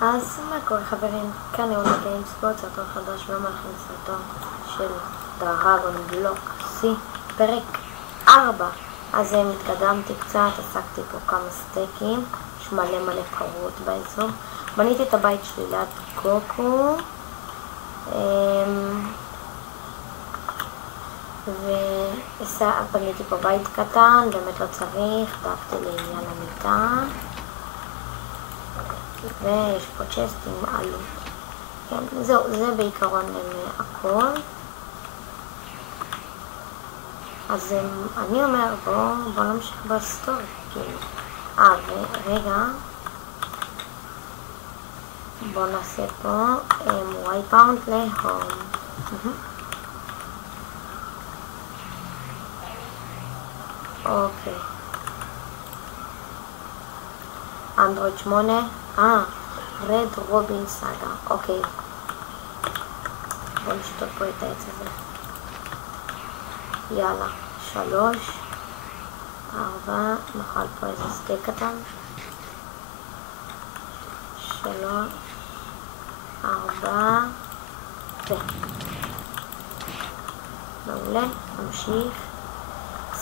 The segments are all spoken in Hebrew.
אז מה קורה חברים? כאן יונה גיימספוט, סרטון חדש ומלכים סרטון של דרגון בלוק C, פרק 4. אז התקדמתי קצת, עסקתי פה כמה סטייקים, יש מלא פרות באזור. בניתי את הבית שלי ליד קוקו, ובניתי פה בית קטן, באמת לא צריך, דאגתי לעניין המיטה. ויש פה צ'סט עם עלות. כן, זהו, זה בעיקרון הכל. אז אני אומר, בוא נמשיך בסטורי, כאילו. ורגע. בוא נעשה פה וייפאונט להום. אוקיי. אנדרואיד 8. רד רובין סאגה. אוקיי. בוא נשתות פה את העץ הזה. יאללה. 3, 4. נאכל פה איזה סטייק קטן. 3, 4. מעולה. נמשיך.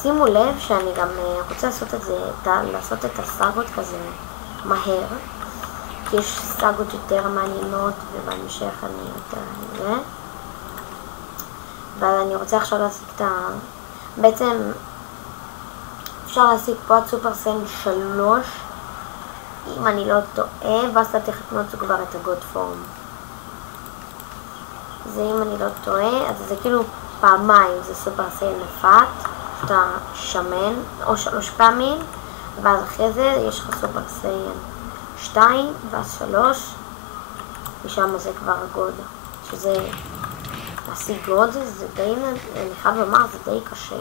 שימו לב שאני גם רוצה לעשות את זה, לעשות את הסאגות כזה מהר. כי יש סאגות יותר מעניינות, ובהמשך אני יותר זה. אבל אני רוצה עכשיו להשיג את בעצם אפשר להשיג פה עד סופרסל 3, אם אני לא טועה, ואז אתה תכתנות כבר את הגוד פורם. זה אם אני לא טועה, אז זה כאילו פעמיים, זה סופרסל נפת, שאתה שמן, או 3 פעמים, ואז אחרי זה יש לך סופרסל 2 ואז 3, ושם זה כבר הגוד, שזה להשיג גוד, זה די, אני חייב לומר, זה די קשה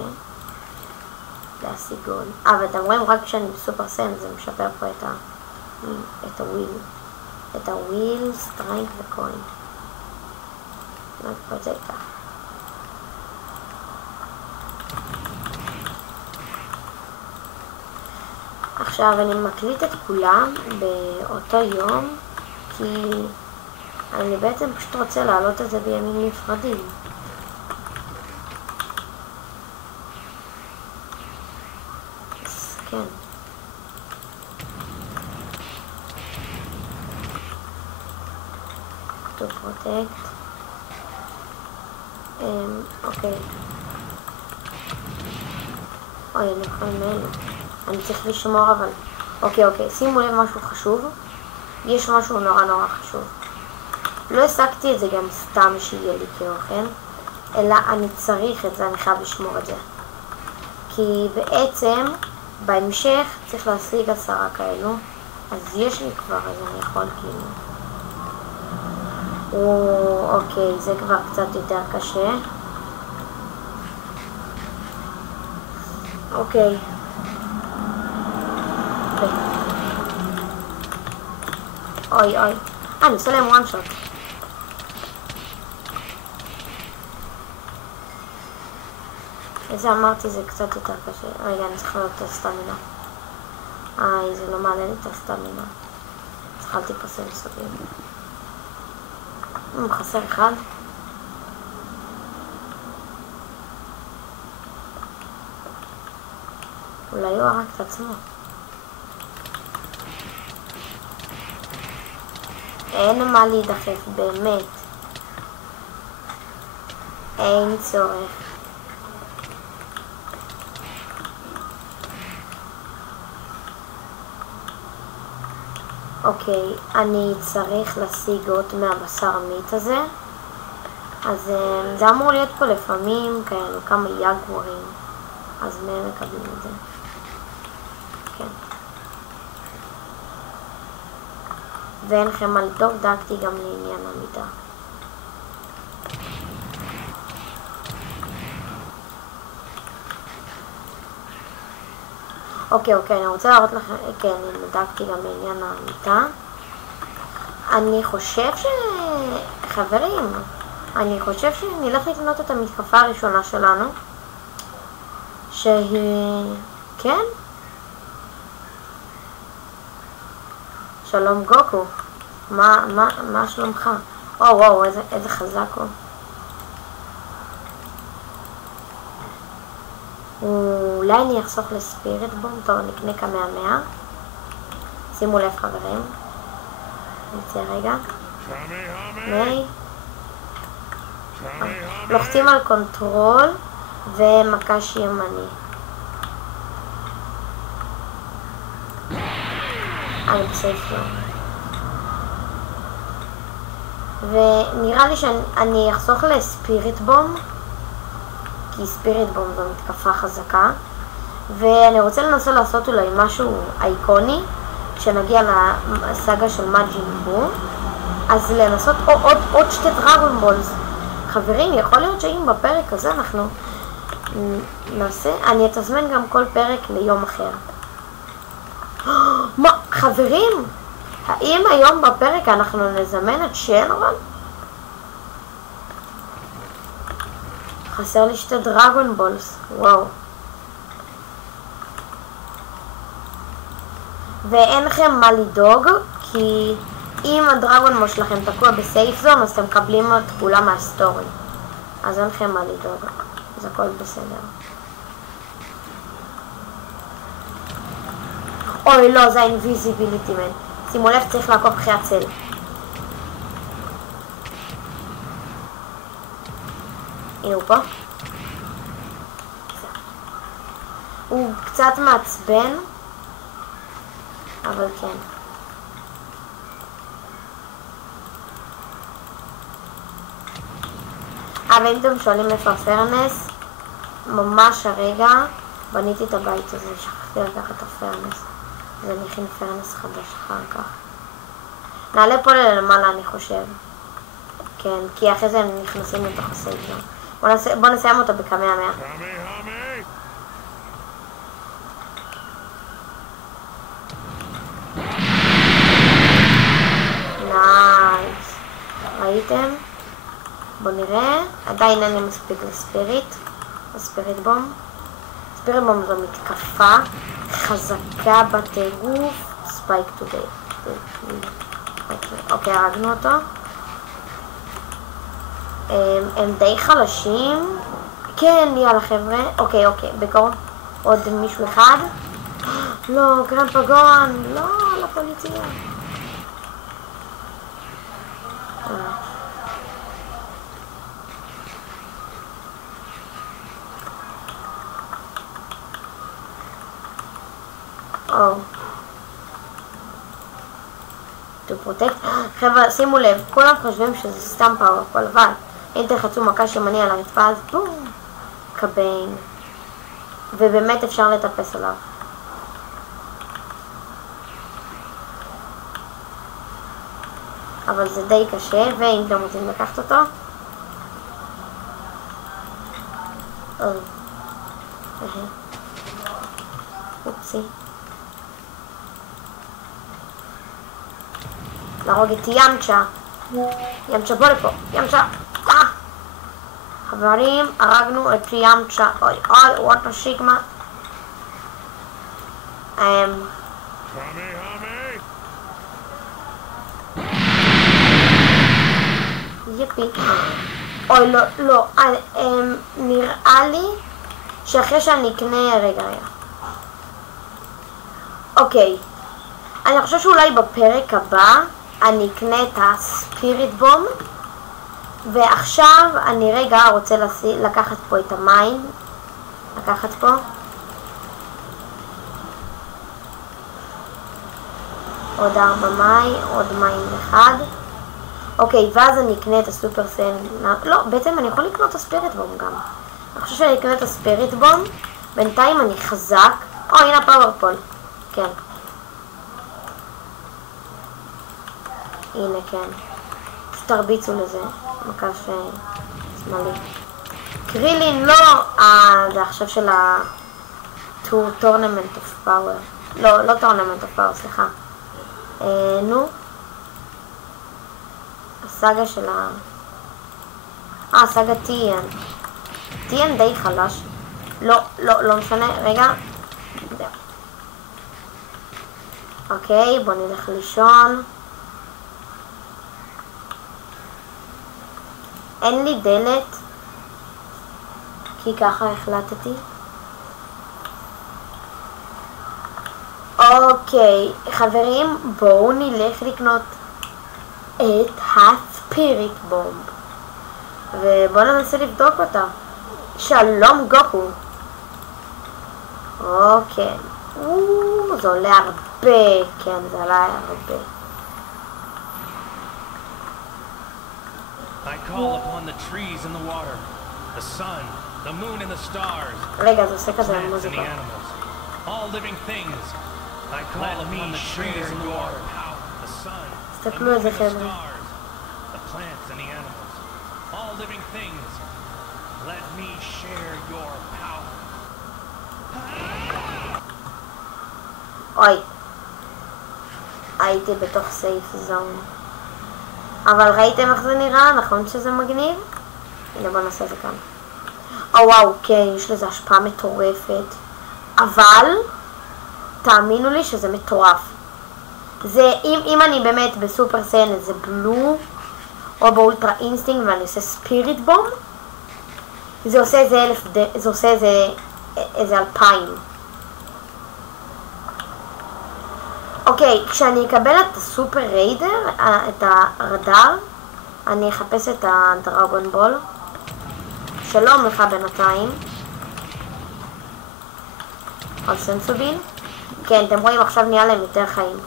להשיג גוד. ואתם רואים, רק כשאני בסופרסל זה משפר פה את הוויל, סטרנק וקוין. נקרא את זה כך. עכשיו אני מקליט את כולם באותו יום, כי אני בעצם פשוט רוצה להעלות את זה בימים נפרדים. אז כן. כתוב פרוטקט. אוקיי. אוי, אני יכול מאלו. אני צריך לשמור אבל. אוקיי. שימו לב משהו חשוב. יש משהו נורא חשוב. לא השגתי את זה גם סתם שיהיה לי כאוכל, אלא אני צריך את זה, אני חייב לשמור את זה. כי בעצם, בהמשך צריך להשיג 10 כאלו, אז יש לי כבר, אז אני יכול כאילו. אוקיי, זה כבר קצת יותר קשה. אוקיי. אוי. אני עושה להם one shot. איזה אמרתי, זה קצת יותר קשה. רגע, אני צריכה לראות את הסטמינה. זה לא מעלה לי את הסטמינה. צריכה לטיפוסים מסוגים. חסר אחד. אולי הוא הרג את עצמו. אין מה להידחף, באמת. אין צורך. אוקיי, אני צריך להשיג עוד מהבשר מיט הזה. אז זה אמור להיות פה לפעמים כאלו כמה יגורים. אז מהם מקבלים את זה. כן. ואין לכם מה לדאוג, דאגתי גם לעניין המידה. אוקיי, אני רוצה להראות לכם, כן, אני דאגתי גם לעניין המידה. אני חושב חברים, אני חושב שנלך לקנות את המתקפה הראשונה שלנו, שהיא, כן? שלום גוקו. מה שלומך? וואו, איזה חזק הוא. אולי אני אחסוך לספיריט בום. טוב, נקנה כמה. שימו לב חברים. נצא רגע. לוחצים על קונטרול ומקש ימני. אני בסייף לו. ונראה לי שאני אחסוך לספיריט בום, כי ספיריט בום זו מתקפה חזקה, ואני רוצה לנסות לעשות אולי משהו אייקוני כשנגיע לסאגה של מג'ין בו. אז לנסות עוד 2 דרגון בולס. חברים, יכול להיות שאם בפרק הזה אנחנו נעשה, אני אתזמן גם כל פרק ליום אחר. מה, חברים? האם היום בפרק אנחנו נזמן את שנרון? חסר לי 2 דרגון בולס, וואו. ואין לכם מה לדאוג, כי אם הדרגון בול שלכם תקוע בסייף זון, אז אתם מקבלים את כולם מהסטורי. אז אין לכם מה לדאוג, אז הכל בסדר. אוי לא, זה ה-invisibility man. שימו לב, צריך לעקוב אחרי הצל. הנה הוא פה. הוא קצת מעצבן, אבל כן. ואם אתם שואלים איפה הפרנס, ממש הרגע בניתי את הבית הזה, שכחתי לקחת את הפרנס. אז אני אכין פרנס חדש אחר כך. נעלה פה למעלה אני חושב. כן, כי אחרי זה הם נכנסים לתוך הסייג'ון. בואו נסיים אותו בכמה. נייס. ראיתם? בואו נראה. עדיין אין לי מספיק לספיריט בום. ספיריט בום זו מתקפה חזקה בטירוף. ספייק טודי. אוקיי, הרגנו אותו. הם די חלשים. כן, יאללה חבר'ה. אוקיי, בקרוב עוד מישהו אחד. לא, גרנפא גון. לא, לפוליציה. to protect. חבר'ה, שימו לב, כולם חושבים שזה סתם פאוור, אבל אם תלחצו מקש ימני על הרצפה, אז בום, קביין. ובאמת אפשר לטפס עליו. אבל זה די קשה, ואם אתם רוצים לקחת אותו, אופסי. להרוג את ימצ'ה. ימצ'ה, בוא לפה. ימצ'ה. חברים, הרגנו את ימצ'ה. אוי, וואטה שיגמה. יפי. אוי, לא. נראה לי שאחרי שאני אקנה... רגע. אוקיי. אני חושב שאולי בפרק הבא אני אקנה את הספיריט בום, ועכשיו אני רגע רוצה לקחת פה את המים, לקחת פה. עוד 4 מים, עוד מים אחד. אוקיי, ואז אני אקנה את הסופר סן. לא, בעצם אני יכול לקנות את הספיריט בום גם. אני חושב שאני אקנה את הספיריט בום. בינתיים אני חזק. הנה הפאורפול. כן. הנה, כן. תרביצו לזה. מקש שמאלי. קרילין, לא! זה עכשיו של טורנמנט אוף פאוור. לא טורנמנט אוף פאוור, סליחה. נו. הסאגה של הסאגה טיאן. טיאן די חלש. לא משנה. רגע. אוקיי, בוא נלך לישון. אין לי דלת, כי ככה החלטתי. אוקיי, חברים, בואו נלך לקנות את הספיריט בומב. ובואו ננסה לבדוק אותה. שלום גוקו. אוקיי. זה עולה הרבה. כן, זה עולה הרבה. I call upon the trees and the water, the sun, the moon and the stars, רגע, זה עושה כזה plants and the מוזיקה. animals, all living things. I call upon the trees and the water, the sun, the תסתכלו moon and איזה the חבר'ה. stars, the plants and the animals, all living things. Let me share your power. אוי. הייתי בתוך סייף זון. אבל ראיתם איך זה נראה? נכון שזה מגניב? הנה בוא נעשה את זה כאן. וואו, כן, יש לזה השפעה מטורפת. אבל, תאמינו לי שזה מטורף. זה, אם אני באמת בסופר סייאן זה בלו, או באולטרה אינסטינקט ואני עושה ספיריט בום, זה עושה איזה 1000, זה עושה איזה 2000. אוקיי, כשאני אקבל את הסופר ריידר, את הרדאר, אני אחפש את הדרגון בול. שלום לך בינתיים. על סנסובין. כן, אתם רואים עכשיו נהיה להם יותר חיים.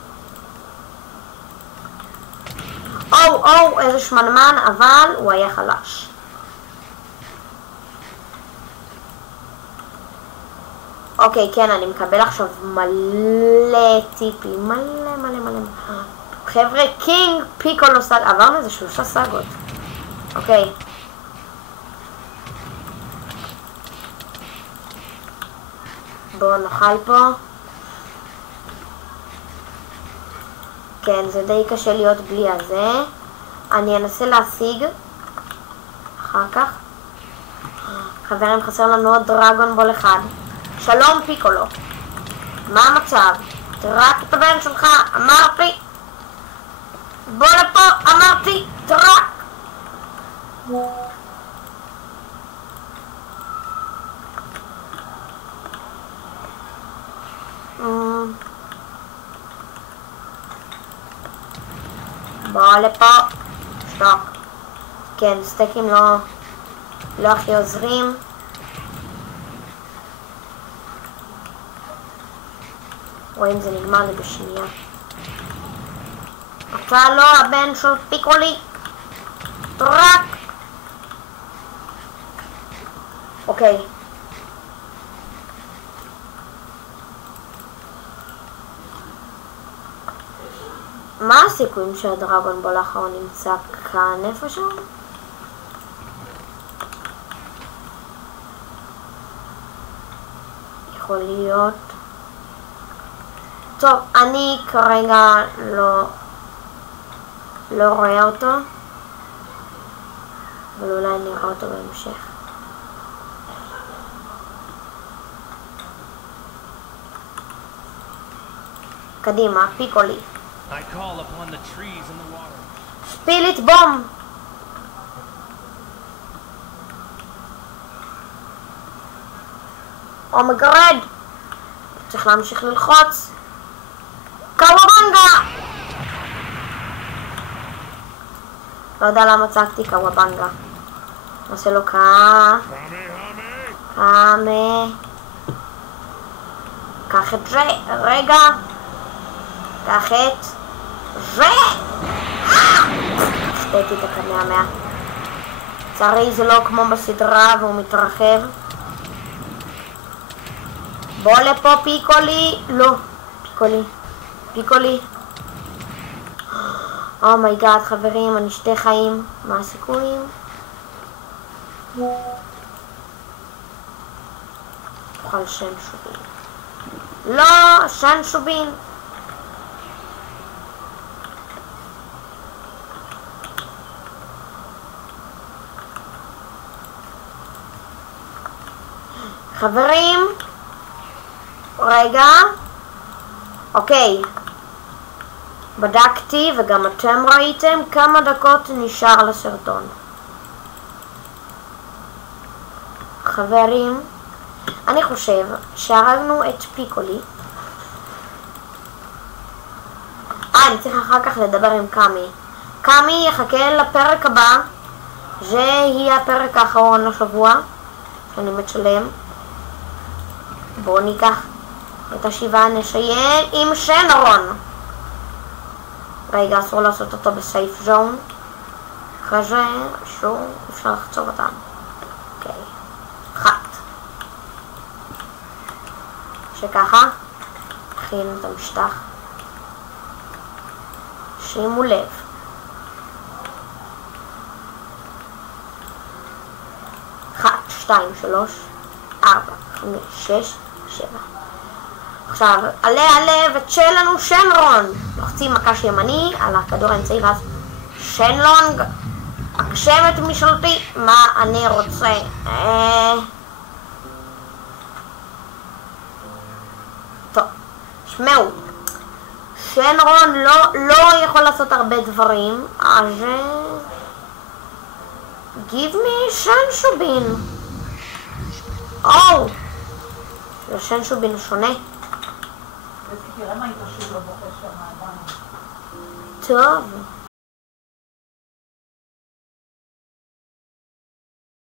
או, איזה שמנמן, אבל הוא היה חלש. אוקיי, כן, אני מקבל עכשיו מלא טיפים, מלא. חבר'ה, קינג פיקולו סאג, עברנו איזה 3 סאגות. אוקיי. בואו נאכל פה. כן, זה די קשה להיות בלי הזה. אני אנסה להשיג אחר כך. חברים, חסר לנו עוד דרגון בול אחד. שלום פיקולו. מה המצב? תרק את הבן שלך, אמרתי. בוא לפה, אמרתי, תרק. בוא לפה. שתוק. כן, סטייקים לא הכי עוזרים. רואים, זה נגמר לי בשנייה. אתה לא הבן של פיקולי. רק. אוקיי. מה הסיכויים שהדרגון בול האחרון נמצא כאן איפשהו? יכול להיות. טוב, אני כרגע לא רואה אותו, אבל אולי נראה אותו בהמשך. קדימה, פיקולי. I call upon the trees and the water. ספיריט בום! אומגרד! צריך להמשיך ללחוץ. קוואבנגה! לא יודע למה צעקתי קוואבנגה. נעשה לו קאמה. קח את זה, רגע. קח את זה. השתיתי את הקמע. לצערי זה לא כמו בסדרה והוא מתרחב. בוא לפה פיקולי. לא, פיקולי. אומייגאד חברים, אני 2 חיים. מה הסיכויים? תאכל שן שובין. לא, שן שובין. חברים, רגע. אוקיי. בדקתי וגם אתם ראיתם כמה דקות נשאר לסרטון. חברים, אני חושב שהרגנו את פיקולי. אני צריך אחר כך לדבר עם קאמי. קאמי יחכה לפרק הבא. זה יהיה הפרק האחרון לשבוע שאני מצלם. בואו ניקח את השבעה, נסיים עם שנרון. רגע, אסור לעשות אותו בסייף זון. אחרי זה שוב אפשר לחצוב אותם. אוקיי, אחת. שככה נכין את המשטח. שימו לב, אחת, שתיים, שלוש, ארבע, חמש, שש, שבע. עכשיו עלה וצ'ל לנו שנרון. לוחצים מקש ימני על הכדור האמצעי ואז שנלונג הגשם את משלותי. מה אני רוצה? טוב, שמעו, שנרון לא יכול לעשות הרבה דברים, אז give me שנשובין. זה שנשובין שונה. תראה מה היא פשוט לא בוחר שם. טוב.